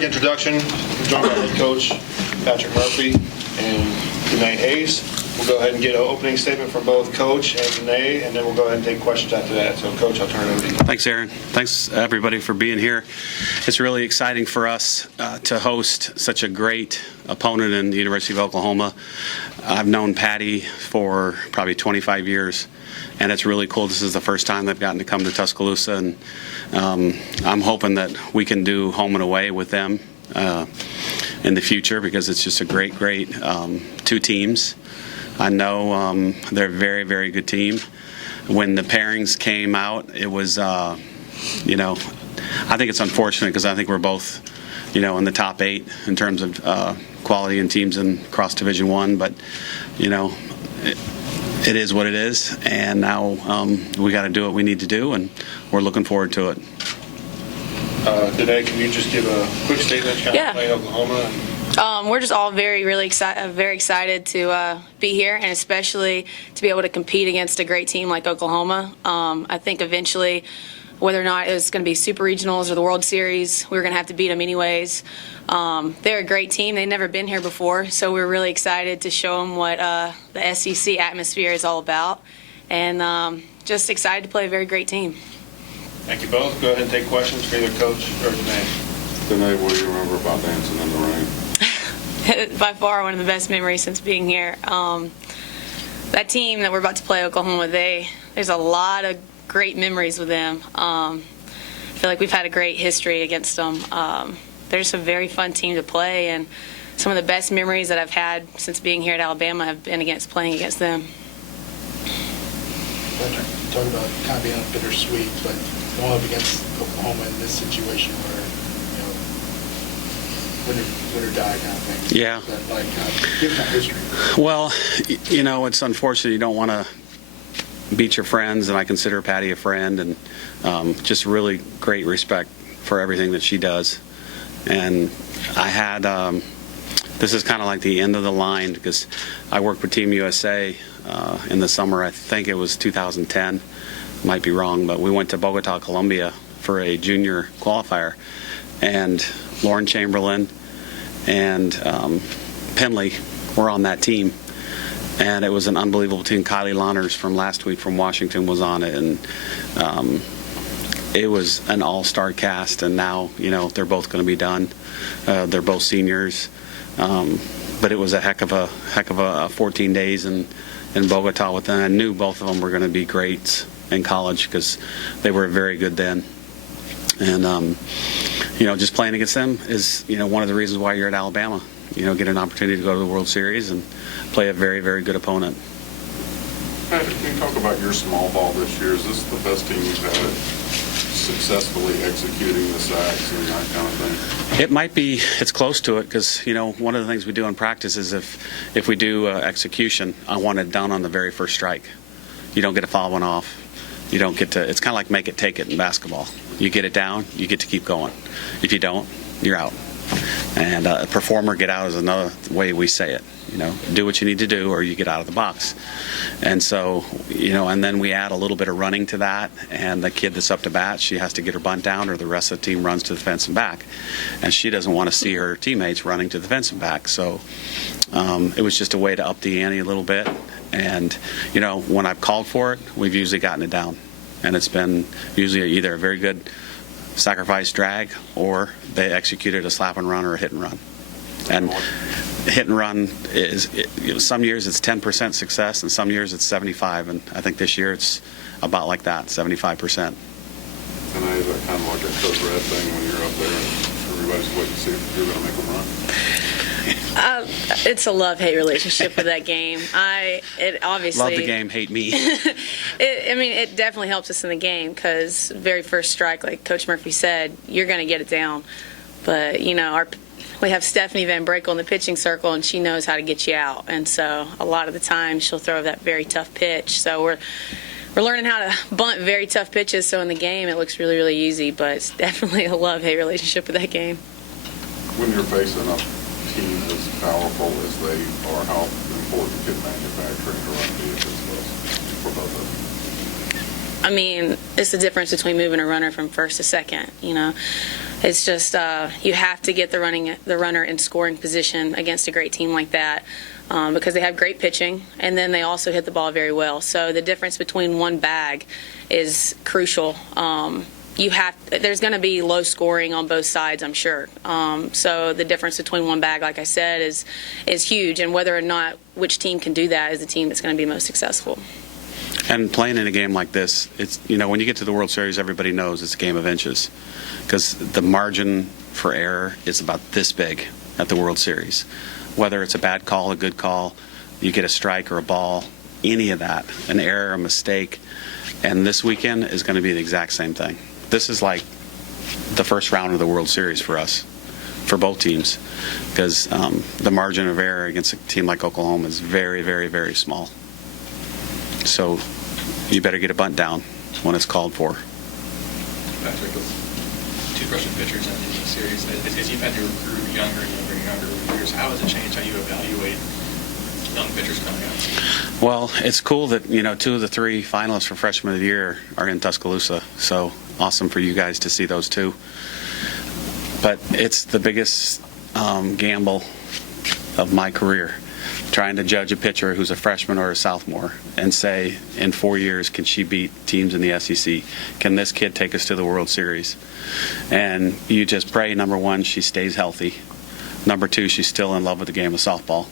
quick introduction. I'm joined by head coach Patrick Murphy and Danae Hays. We'll go ahead and get an opening statement from both Coach and Danae, and then we'll go ahead and take questions after that. So, Coach, I'll turn it over to you. Thanks, Aaron. Thanks, everybody, for being here. It's really exciting for us to host such a great opponent in the University of Oklahoma. I've known Patty for probably 25 years, and it's really cool. This is the first time they've gotten to come to Tuscaloosa, and I'm hoping that we can do home and away with them in the future, because it's just a great two teams. I know they're a very, very good team. When the pairings came out, it was, I think it's unfortunate, because I think we're both, in the top 8 in terms of quality and teams in cross Division I. But, it is what it is, and now we got to do what we need to do, and we're looking forward to it. Danae, can you just give a quick statement kind of playing Oklahoma? We're just all very excited to be here, and especially to be able to compete against a great team like Oklahoma. I think eventually, whether or not it was going to be Super Regionals or the World Series, we were going to have to beat them anyways. They're a great team. They've never been here before, so we're really excited to show them what the SEC atmosphere is all about, and just excited to play a very great team. Thank you both. Go ahead and take questions for either Coach or Danae. Danae, what do you remember about dancing in the rain? By far one of the best memories since being here. That team that we're about to play, Oklahoma, there's a lot of great memories with them. I feel like we've had a great history against them. They're just a very fun team to play, and some of the best memories that I've had since being here at Alabama have been playing against them. Patrick, you talk about kind of being bittersweet, but going up against Oklahoma in this situation where, win or die kind of thing. Yeah. Give that history. Well, it's unfortunate. You don't want to beat your friends, and I consider Patty a friend, and just really great respect for everything that she does. And I had, this is kind of like the end of the line, because I worked with Team USA in the summer. I think it was 2010. Might be wrong, but we went to Bogota, Colombia for a junior qualifier, and Lauren Chamberlain and Penley were on that team, and it was an unbelievable team. Kylie Lawners from last week from Washington was on it, and it was an all-star cast. And now they're both going to be done. They're both seniors, but it was a heck of a 14 days in Bogota with them. I knew both of them were going to be greats in college, because they were very good then. And just playing against them is one of the reasons why you're at Alabama. Get an opportunity to go to the World Series and play a very, very good opponent. Patrick, can you talk about your small ball this year? Is this the best team you've had at successfully executing the sacks and that kind of thing? It might be. It's close to it, because one of the things we do in practice is if we do execution, I want it done on the very first strike. You don't get to foul one off. You don't get to. It's kind of like make it, take it in basketball. You get it down, you get to keep going. If you don't, you're out. And perform or get out is another way we say it. Do what you need to do, or you get out of the box. And so, and then we add a little bit of running to that. And the kid that's up to bat, she has to get her bunt down, or the rest of the team runs to the fence and back. And she doesn't want to see her teammates running to the fence and back. So it was just a way to up the ante a little bit. And when I've called for it, we've usually gotten it down, and it's been usually either a very good sacrifice drag, or they executed a slap and run or a hit and run. And hit and run is, some years it's 10% success, and some years it's 75%, and I think this year it's about like that, 75%. And is that kind of like a Coach Red thing when you're up there and everybody's waiting to see if you're going to make them run? It's a love-hate relationship with that game. It obviously love the game, hate me. It definitely helps us in the game, because very first strike, like Coach Murphy said, you're going to get it down. But we have Stephanie Van Brakel in the pitching circle, and she knows how to get you out. And so a lot of the time she'll throw that very tough pitch. So we're learning how to bunt very tough pitches. So in the game it looks really, really easy. But it's definitely a love-hate relationship with that game. When you're facing a team as powerful as they are, how important can manufacturing to run defense was for both of them? I mean, it's the difference between moving a runner from first to second, you know. It's just you have to get the runner in scoring position against a great team like that because they have great pitching, and then they also hit the ball very well. So the difference between one bag is crucial. There's going to be low scoring on both sides, I'm sure. So the difference between one bag, like I said, is huge, and whether or not which team can do that is the team that's going to be most successful. And playing in a game like this, it's, you know, when you get to the World Series, everybody knows it's a game of inches because the margin for error is about this big at the World Series. Whether it's a bad call, a good call, you get a strike or a ball, any of that, an error, a mistake, and this weekend is going to be the exact same thing. This is like the first round of the World Series for us, for both teams, because the margin of error against a team like Oklahoma is very, very, very small. So you better get a bunt down when it's called for. Patrick, two Russian pitchers in the series. As you've had to recruit younger and younger over the years, how has it changed how you evaluate young pitchers coming up? Well, it's cool that, you know, 2 of the 3 finalists for Freshman of the Year are in Tuscaloosa. So awesome for you guys to see those two. But it's the biggest gamble of my career, trying to judge a pitcher who's a freshman or a sophomore and say, in 4 years, can she beat teams in the SEC? Can this kid take us to the World Series? And you just pray, number 1, she stays healthy. Number 2, she's still in love with the game of softball.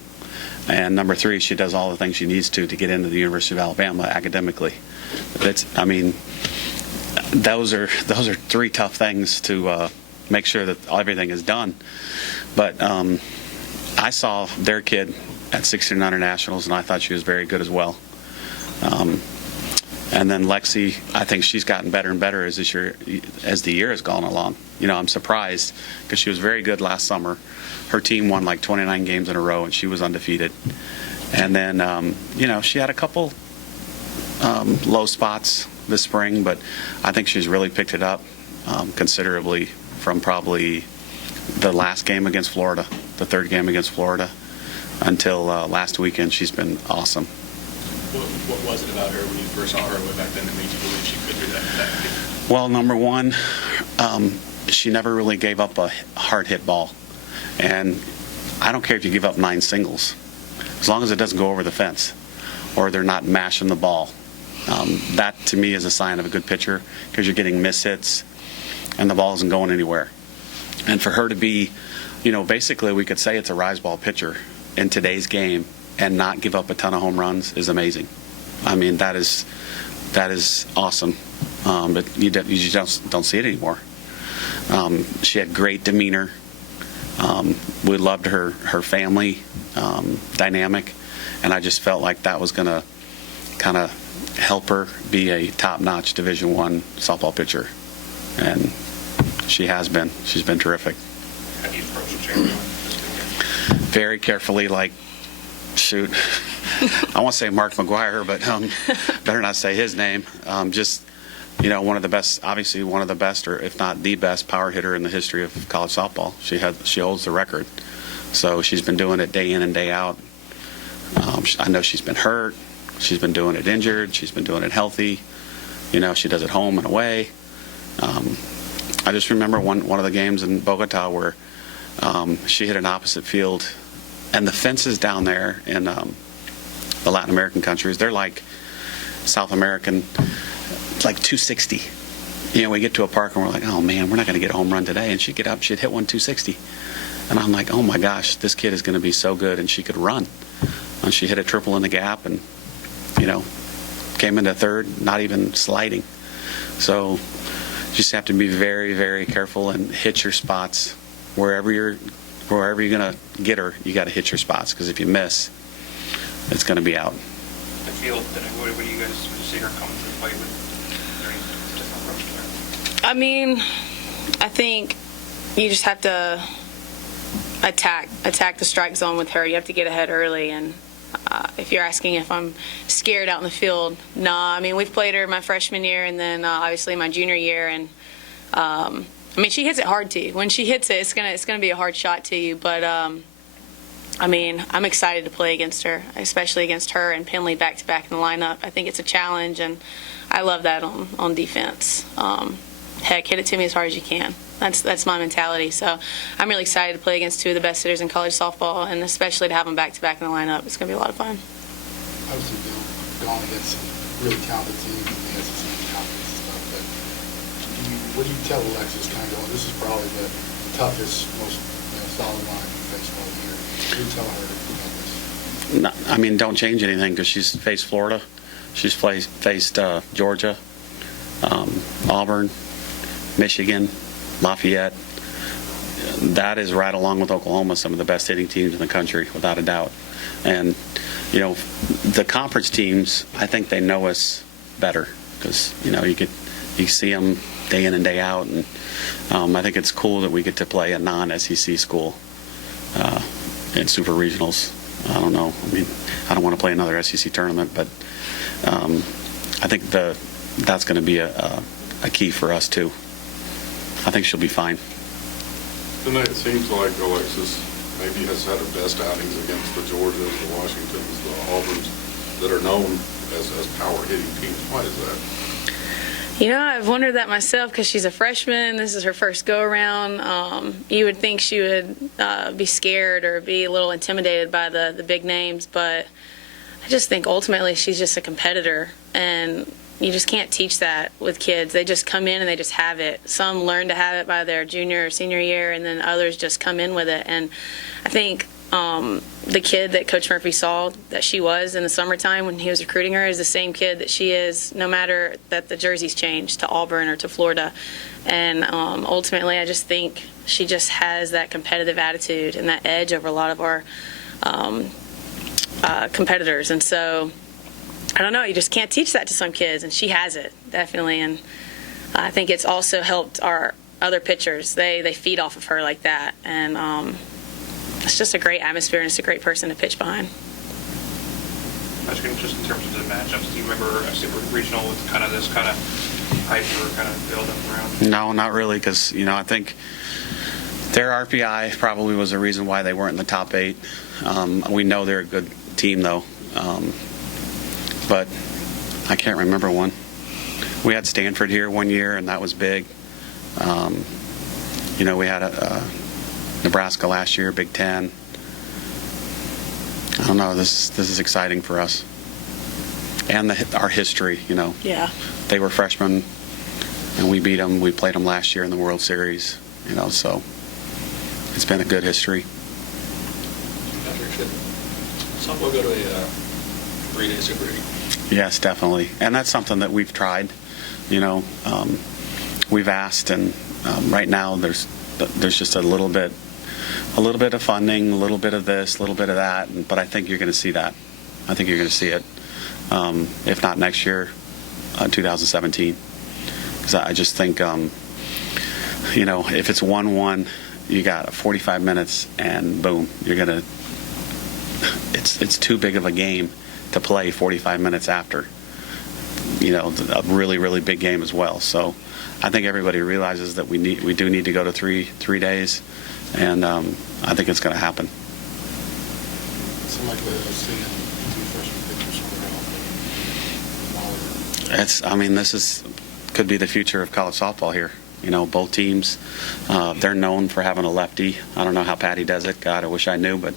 And number 3, she does all the things she needs to get into the University of Alabama academically. I mean, those are 3 tough things to make sure that everything is done. But I saw their kid at 16 under nationals, and I thought she was very good as well. And then Lexi, I think she's gotten better and better as the year has gone along. You know, I'm surprised because she was very good last summer. Her team won like 29 games in a row, and she was undefeated. And then, you know, she had a couple low spots this spring, but I think she's really picked it up considerably from probably the last game against Florida, the 3rd game against Florida, until last weekend. She's been awesome. What was it about her when you first saw her back then that made you believe she could do that? Well, number 1, she never really gave up a hard hit ball. And I don't care if you give up 9 singles, as long as it doesn't go over the fence or they're not mashing the ball. That, to me, is a sign of a good pitcher because you're getting miss hits and the ball isn't going anywhere. And for her to be, you know, basically we could say it's a rise ball pitcher in today's game and not give up a ton of home runs is amazing. I mean, that is awesome. But you just don't see it anymore. She had great demeanor. We loved her family dynamic, and I just felt like that was going to kind of help her be a top-notch Division I softball pitcher. And she has been. She's been terrific. How do you approach a champion? Very carefully, like, shoot, I won't say Mark McGuire, but better not say his name. Just, you know, one of the best, obviously one of the best, or if not the best power hitter in the history of college softball. She holds the record. So she's been doing it day in and day out. I know she's been hurt. She's been doing it injured. She's been doing it healthy. You know, she does it home and away. I just remember one of the games in Bogota where she hit an opposite field, and the fences down there in the Latin American countries, they're like South American, it's like 260. You know, we get to a park and we're like, oh man, we're not going to get a home run today. And she'd get up, she'd hit one 260. And I'm like, oh my gosh, this kid is going to be so good, and she could run. And she hit a triple in the gap and, you know, came into 3rd, not even sliding. So you just have to be very, very careful and hit your spots. Wherever you're going to get her, you got to hit your spots, because if you miss, it's going to be out. The field, what do you guys see her coming to the plate with? Is there any different approach there? I mean, I think you just have to attack the strike zone with her. You have to get ahead early, and if you're asking if I'm scared out in the field, nah. I mean, we've played her my freshman year and then obviously my junior year, and I mean, she hits it hard to you. When she hits it, it's gonna be a hard shot to you. But I mean, I'm excited to play against her, especially against her and Penley back-to-back in the lineup. I think it's a challenge, and I love that on defense. Heck, hit it to me as hard as you can. That's my mentality. So I'm really excited to play against two of the best hitters in college softball, and especially to have them back-to-back in the lineup. It's going to be a lot of fun. Obviously, going against some really talented teams in the SEC conference and stuff, but what do you tell Alexis kind of going, this is probably the toughest, most solid line you faced all year? What do you tell her about this? No, I mean, don't change anything because she's faced Florida. She's faced Georgia, Auburn, Michigan, Lafayette. That is right along with Oklahoma, some of the best hitting teams in the country, without a doubt. And, the conference teams, I think they know us better because, you see them day in and day out. And I think it's cool that we get to play a non-SEC school in super regionals. I don't know. I mean, I don't want to play another SEC tournament, but I think that's going to be a key for us too. I think she'll be fine. Danae, it seems like Alexis maybe has had her best outings against the Georgias, the Washingtons, the Auburns that are known as power hitting teams. Why is that? I've wondered that myself because she's a freshman. This is her first go-around. You would think she would be scared or be a little intimidated by the big names, but I just think ultimately she's just a competitor, and you just can't teach that with kids. They just come in and they just have it. Some learn to have it by their junior or senior year, and then others just come in with it. And I think the kid that Coach Murphy saw that she was in the summertime when he was recruiting her is the same kid that she is, no matter that the jerseys changed to Auburn or to Florida. And ultimately, I just think she just has that competitive attitude and that edge over a lot of our competitors. And so, I don't know, you just can't teach that to some kids, and she has it, definitely. And I think it's also helped our other pitchers. They feed off of her like that. And it's just a great atmosphere, and it's a great person to pitch behind. Just in terms of the matchups, do you remember a super regional with kind of this kind of hype or kind of build up around? No, not really, because, I think their RPI probably was the reason why they weren't in the top 8. We know they're a good team, though. But I can't remember one. We had Stanford here one year, and that was big. We had Nebraska last year, Big Ten. I don't know. This is exciting for us, and our history. Yeah. They were freshmen, and we beat them. We played them last year in the World Series. So it's been a good history. Patrick, should softball go to a 3-day super league? Yes, definitely, and that's something that we've tried. We've asked, and right now there's just a little bit of funding, a little bit of this, a little bit of that, but I think you're going to see that. I think you're going to see it, if not next year, 2017. Because I just think, if it's 1-1, you got 45 minutes, and boom, you're gonna. It's too big of a game to play 45 minutes after. A really, really big game as well. So I think everybody realizes that we do need to go to three days, and I think it's going to happen. It's likely to see two freshman pitchers square off. This could be the future of college softball here. Both teams, they're known for having a lefty. I don't know how Patty does it. God, I wish I knew, but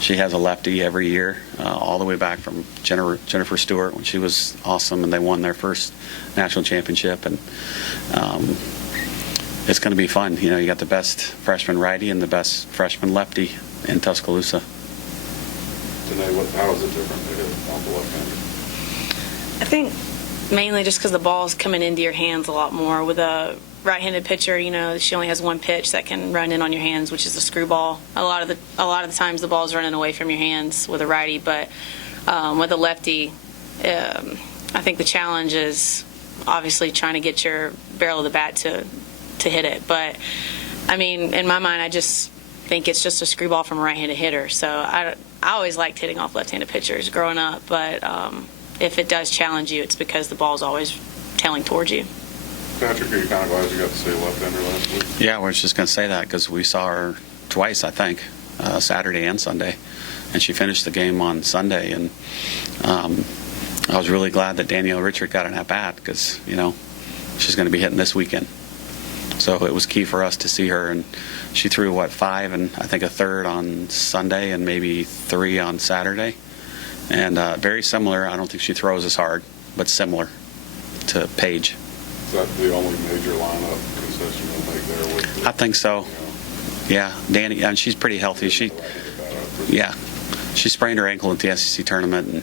she has a lefty every year, all the way back from Jennifer Stewart when she was awesome, and they won their first national championship. And it's going to be fun. You got the best freshman righty and the best freshman lefty in Tuscaloosa. Danae, how is it different to hit on the left-hander? I think mainly just because the ball's coming into your hands a lot more. With a right-handed pitcher, she only has one pitch that can run in on your hands, which is the screwball. A lot of the times the ball's running away from your hands with a righty, but with a lefty, I think the challenge is obviously trying to get your barrel of the bat to hit it. But in my mind, I just think it's just a screwball from a right-handed hitter. So I always liked hitting off left-handed pitchers growing up, but if it does challenge you, it's because the ball's always tailing towards you. Patrick, are you kind of glad you got to see a left-hander last week? Yeah, we're just going to say that because we saw her twice, I think. Saturday and Sunday, and she finished the game on Sunday. And I was really glad that Danielle Richard got an at-bat because, she's going to be hitting this weekend. So it was key for us to see her, and she threw, 5 and I think a third on Sunday and maybe 3 on Saturday. And very similar. I don't think she throws as hard, but similar to Paige. Is that the only major lineup concession you'll make there with the, I think so. Yeah, Danny, and she's pretty healthy. She sprained her ankle at the SEC tournament, and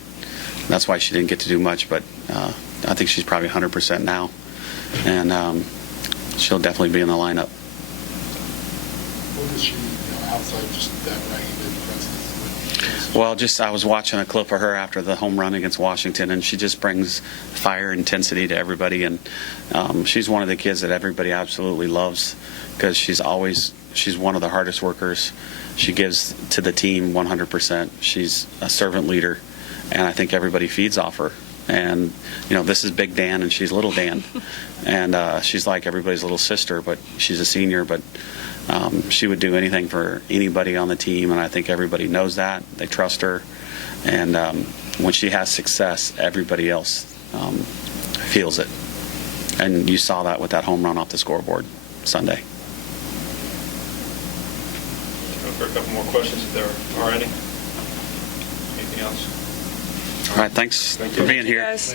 that's why she didn't get to do much. But I think she's probably 100% now, and she'll definitely be in the lineup. What is she, outside just that right-handed, for instance? Well, I was watching a clip of her after the home run against Washington, and she just brings fire, intensity to everybody, and she's one of the kids that everybody absolutely loves because she's one of the hardest workers. She gives to the team 100%. She's a servant leader, and I think everybody feeds off her. And, this is Big Dan, and she's Little Dan. And she's like everybody's little sister, but she's a senior. But she would do anything for anybody on the team, and I think everybody knows that. They trust her. And when she has success, everybody else feels it. And you saw that with that home run off the scoreboard Sunday. For a couple more questions if there are any. Anything else? All right, thanks Thank for you. being here. Guys.